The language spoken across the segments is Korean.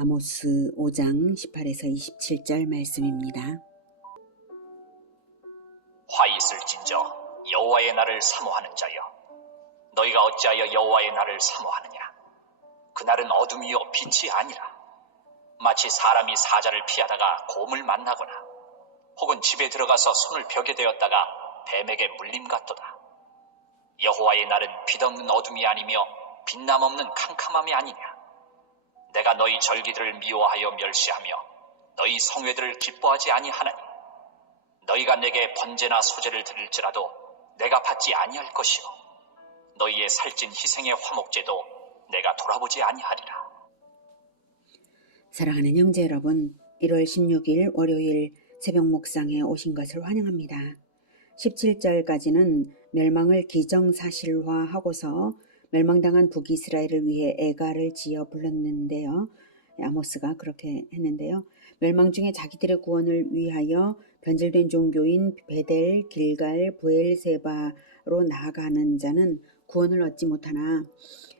아모스 5장 18에서 27절 말씀입니다. 화 있을진저 여호와의 날을 사모하는 자여, 너희가 어찌하여 여호와의 날을 사모하느냐? 그날은 어둠이요 빛이 아니라 마치 사람이 사자를 피하다가 곰을 만나거나 혹은 집에 들어가서 손을 벽에 대었다가 뱀에게 물림 같도다. 여호와의 날은 빛없는 어둠이 아니며 빛남 없는 캄캄함이 아니냐? 내가 너희 절기들을 미워하여 멸시하며 너희 성회들을 기뻐하지 아니하나니 너희가 내게 번제나 소제를 드릴지라도 내가 받지 아니할 것이요 너희의 살찐 희생의 화목제도 내가 돌아보지 아니하리라. 사랑하는 형제 여러분, 1월 16일 월요일 새벽 묵상에 오신 것을 환영합니다. 17절까지는 멸망을 기정사실화하고서 멸망당한 북이스라엘을 위해 애가를 지어 불렀는데요. 아모스가 그렇게 했는데요. 멸망 중에 자기들의 구원을 위하여 변질된 종교인 베델, 길갈, 브엘세바로 나아가는 자는 구원을 얻지 못하나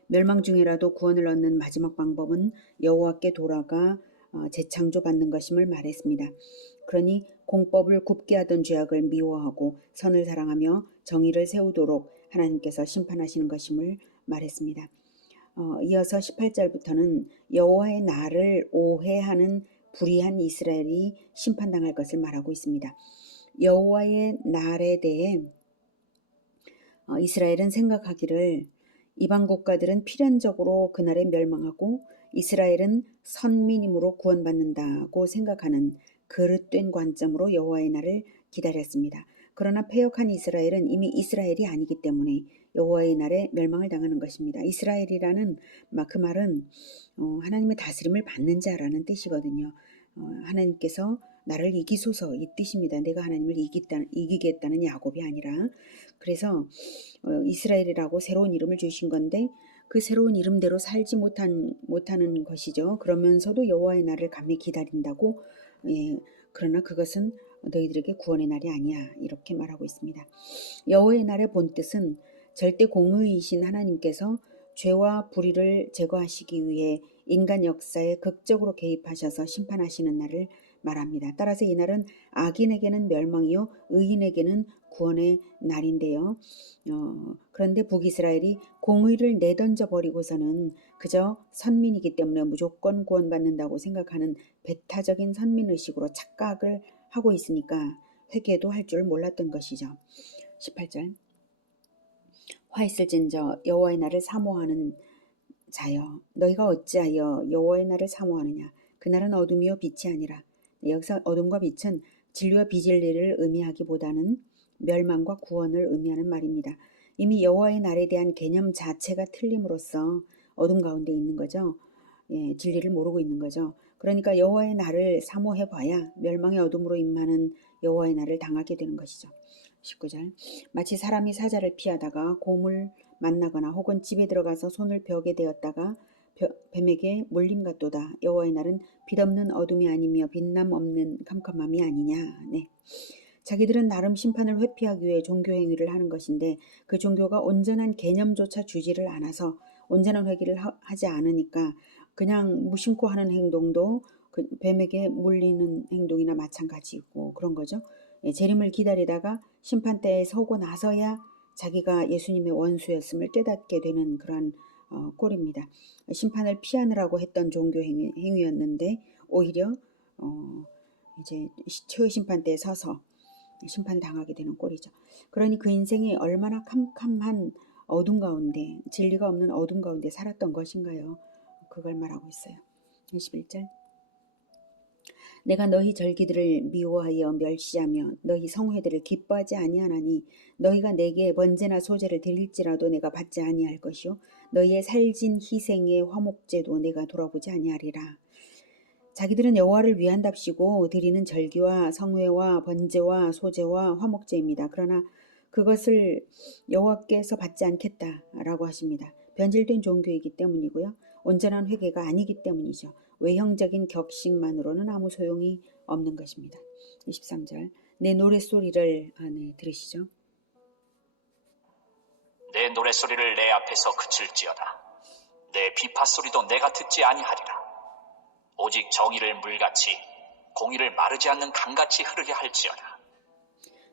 멸망 중에라도 구원을 얻는 마지막 방법은 여호와께 돌아가 재창조받는 것임을 말했습니다. 그러니 공법을 굽게 하던 죄악을 미워하고 선을 사랑하며 정의를 세우도록 하나님께서 심판하시는 것임을 말했습니다. 이어서 18절부터는 여호와의 날을 오해하는 불의한 이스라엘이 심판당할 것을 말하고 있습니다. 여호와의 날에 대해 이스라엘은 생각하기를 이방 국가들은 필연적으로 그날에 멸망하고 이스라엘은 선민임으로 구원받는다고 생각하는 그릇된 관점으로 여호와의 날을 기다렸습니다. 그러나 패역한 이스라엘은 이미 이스라엘이 아니기 때문에 여호와의 날에 멸망을 당하는 것입니다. 이스라엘이라는 그 말은 하나님의 다스림을 받는 자라는 뜻이거든요. 하나님께서 나를 이기소서 이 뜻입니다. 내가 하나님을 이기겠다는 야곱이 아니라. 그래서 이스라엘이라고 새로운 이름을 주신 건데 그 새로운 이름대로 살지 못하는 것이죠. 그러면서도 여호와의 날을 감히 기다린다고. 그러나 그것은 너희들에게 구원의 날이 아니야 이렇게 말하고 있습니다. 여호와의 날의 본뜻은 절대 공의이신 하나님께서 죄와 불의를 제거하시기 위해 인간 역사에 극적으로 개입하셔서 심판하시는 날을 말합니다. 따라서 이 날은 악인에게는 멸망이요 의인에게는 구원의 날인데요. 그런데 북이스라엘이 공의를 내던져 버리고서는 그저 선민이기 때문에 무조건 구원받는다고 생각하는 배타적인 선민의식으로 착각을 하고 있으니까 회개도 할 줄 몰랐던 것이죠. 18절 화 있을진저 여호와의 날을 사모하는 자여, 너희가 어찌하여 여호와의 날을 사모하느냐? 그날은 어둠이요 빛이 아니라. 여기서 어둠과 빛은 진리와 비진리를 의미하기보다는 멸망과 구원을 의미하는 말입니다. 이미 여호와의 날에 대한 개념 자체가 틀림으로써 어둠 가운데 있는 거죠. 진리를 모르고 있는 거죠. 그러니까 여호와의 날을 사모해봐야 멸망의 어둠으로 임하는 여호와의 날을 당하게 되는 것이죠. 19절 마치 사람이 사자를 피하다가 곰을 만나거나 혹은 집에 들어가서 손을 벽에 대었다가 뱀에게 물림 같도다. 여호와의 날은 빛없는 어둠이 아니며 빛남 없는 캄캄함이 아니냐. 네. 자기들은 나름 심판을 회피하기 위해 종교 행위를 하는 것인데 그 종교가 온전한 개념조차 주지를 않아서 온전한 회개를 하지 않으니까 그냥 무심코 하는 행동도 그 뱀에게 물리는 행동이나 마찬가지고 그런 거죠. 재림을 기다리다가 심판대에 서고 나서야 자기가 예수님의 원수였음을 깨닫게 되는 그런 꼴입니다. 심판을 피하느라고 했던 종교 행위였는데 오히려 이제 최후 심판대에 서서 심판당하게 되는 꼴이죠. 그러니 그 인생이 얼마나 캄캄한 어둠 가운데 진리가 없는 어둠 가운데 살았던 것인가요? 그걸 말하고 있어요. 21절 내가 너희 절기들을 미워하여 멸시하며 너희 성회들을 기뻐하지 아니하나니 너희가 내게 번제나 소제를 드릴지라도 내가 받지 아니할 것이요 너희의 살진 희생의 화목제도 내가 돌아보지 아니하리라. 자기들은 여호와를 위한답시고 드리는 절기와 성회와 번제와 소제와 화목제입니다. 그러나 그것을 여호와께서 받지 않겠다라고 하십니다. 변질된 종교이기 때문이고요. 온전한 회개가 아니기 때문이죠. 외형적인 격식만으로는 아무 소용이 없는 것입니다. 23절 내 노랫소리를 들으시죠. 내 노랫소리를 내 앞에서 그칠지어다. 내 비파소리도 내가 듣지 아니하리라. 오직 정의를 물같이 공의를 마르지 않는 강같이 흐르게 할지어다.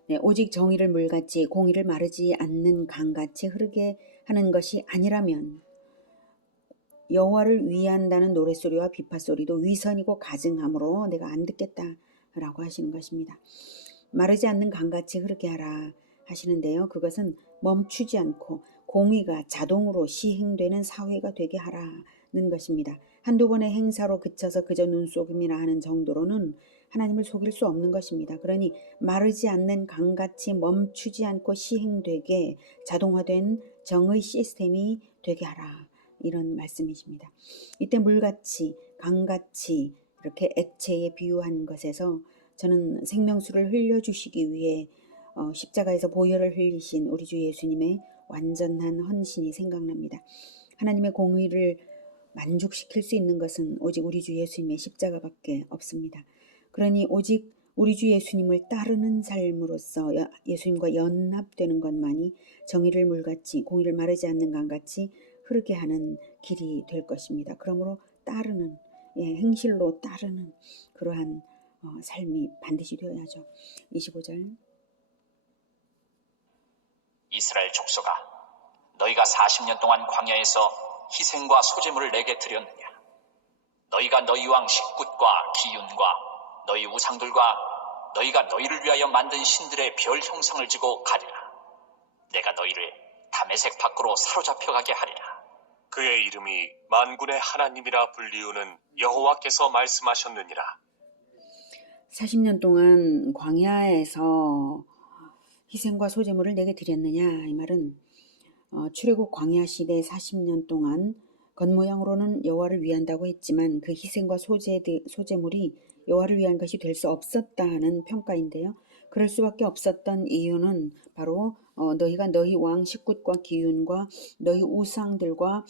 네, 오직 정의를 물같이 공의를 마르지 않는 강같이 흐르게 하는 것이 아니라면 여호와를 위한다는 노랫소리와 비파소리도 위선이고 가증함으로 내가 안 듣겠다라고 하시는 것입니다. 마르지 않는 강같이 흐르게 하라 하시는데요. 그것은 멈추지 않고 공의가 자동으로 시행되는 사회가 되게 하라는 것입니다. 한두 번의 행사로 그쳐서 그저 눈속임이나 하는 정도로는 하나님을 속일 수 없는 것입니다. 그러니 마르지 않는 강같이 멈추지 않고 시행되게 자동화된 정의 시스템이 되게 하라. 이런 말씀이십니다. 이때 물같이 강같이 이렇게 액체에 비유한 것에서 저는 생명수를 흘려주시기 위해 십자가에서 보혈을 흘리신 우리 주 예수님의 완전한 헌신이 생각납니다. 하나님의 공의를 만족시킬 수 있는 것은 오직 우리 주 예수님의 십자가밖에 없습니다. 그러니 오직 우리 주 예수님을 따르는 삶으로서 예수님과 연합되는 것만이 정의를 물같이 공의를 마르지 않는 강같이 흐르게 하는 길이 될 것입니다. 그러므로 따르는 행실로 따르는 그러한 삶이 반드시 되어야죠. 25절 이스라엘 족속아, 너희가 40년 동안 광야에서 희생과 소제물을 내게 드렸느냐? 너희가 너희 왕 식굿과 기윤과 너희 우상들과 너희가 너희를 위하여 만든 신들의 별 형상을 지고 가리라. 내가 너희를 다메섹 밖으로 사로잡혀 가게 하리라. 그의 이름이 만군의 하나님이라 불리우는 여호와께서 말씀하셨느니라. 40년 동안 광야에서 희생과 소제물을 내게 드렸느냐? 이 말은 출애굽 광야 시대 40년 동안 겉모양으로는 여호와를 위한다고 했지만 그 희생과 소제물이 여호와를 위한 것이 될 수 없었다는 평가인데요. 그럴 수밖에 없었던 이유는 바로 너희가 너희 왕 식굿과 기윤과 너희 우상들과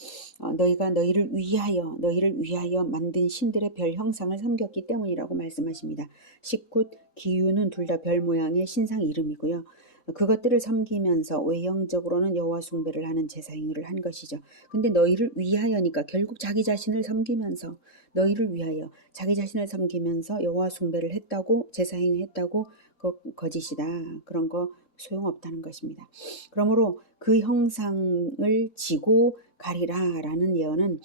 너희가 너희를 위하여 만든 신들의 별 형상을 섬겼기 때문이라고 말씀하십니다. 식굿, 기윤은 둘 다 별 모양의 신상 이름이고요. 그것들을 섬기면서 외형적으로는 여호와 숭배를 하는 제사 행위를 한 것이죠. 근데 너희를 위하여니까 결국 자기 자신을 섬기면서 너희를 위하여 자기 자신을 섬기면서 여호와 숭배를 했다고 제사 행위했다고 거짓이다. 그런 거 소용없다는 것입니다. 그러므로 그 형상을 지고 가리라라는 예언은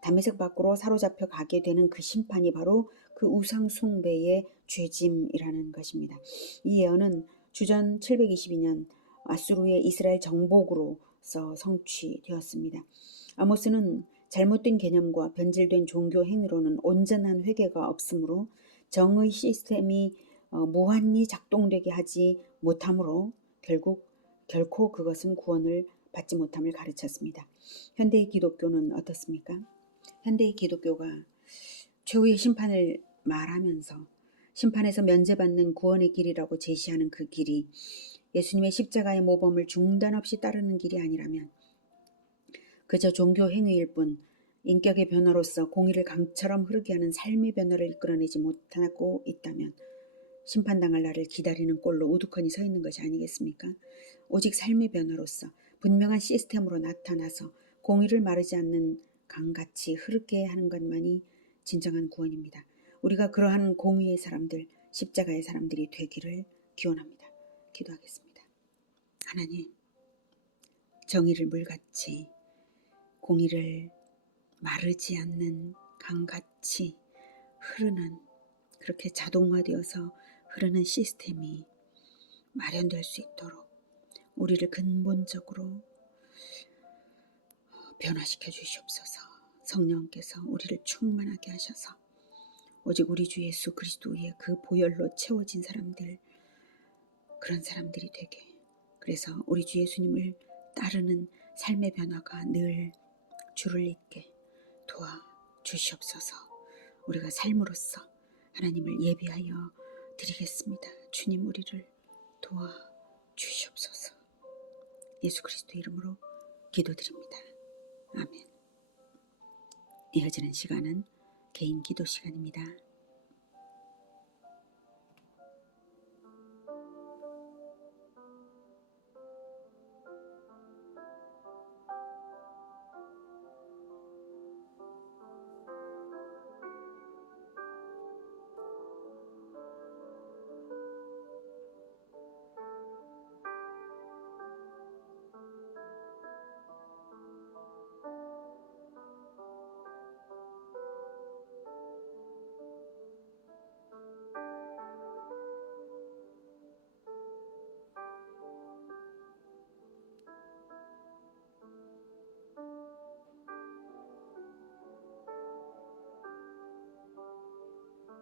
다메섹 밖으로 사로잡혀 가게 되는 그 심판이 바로 그 우상 숭배의 죄짐이라는 것입니다. 이 예언은 주전 722년 아수르의 이스라엘 정복으로서 성취되었습니다. 아모스는 잘못된 개념과 변질된 종교 행위로는 온전한 회개가 없으므로 정의 시스템이 무한히 작동되게 하지 못하므로 결코 그것은 구원을 받지 못함을 가르쳤습니다. 현대의 기독교는 어떻습니까? 현대의 기독교가 최후의 심판을 말하면서 심판에서 면제받는 구원의 길이라고 제시하는 그 길이 예수님의 십자가의 모범을 중단 없이 따르는 길이 아니라면 그저 종교 행위일 뿐 인격의 변화로서 공의를 강처럼 흐르게 하는 삶의 변화를 이끌어내지 못하고 있다면 심판당할 날을 기다리는 꼴로 우두커니 서 있는 것이 아니겠습니까? 오직 삶의 변화로서 분명한 시스템으로 나타나서 공의를 마르지 않는 강같이 흐르게 하는 것만이 진정한 구원입니다. 우리가 그러한 공의의 사람들, 십자가의 사람들이 되기를 기원합니다. 기도하겠습니다. 하나님, 정의를 물같이 공의를 마르지 않는 강같이 흐르는 그렇게 자동화되어서 흐르는 시스템이 마련될 수 있도록 우리를 근본적으로 변화시켜 주시옵소서. 성령께서 우리를 충만하게 하셔서 오직 우리 주 예수 그리스도의 그 보혈로 채워진 사람들, 그런 사람들이 되게, 그래서 우리 주 예수님을 따르는 삶의 변화가 늘 주를 잇게 도와 주시옵소서. 우리가 삶으로써 하나님을 예비하여 드리겠습니다. 주님, 우리를 도와 주시옵소서. 예수 그리스도 이름으로 기도드립니다. 아멘. 이어지는 시간은 개인 기도 시간입니다.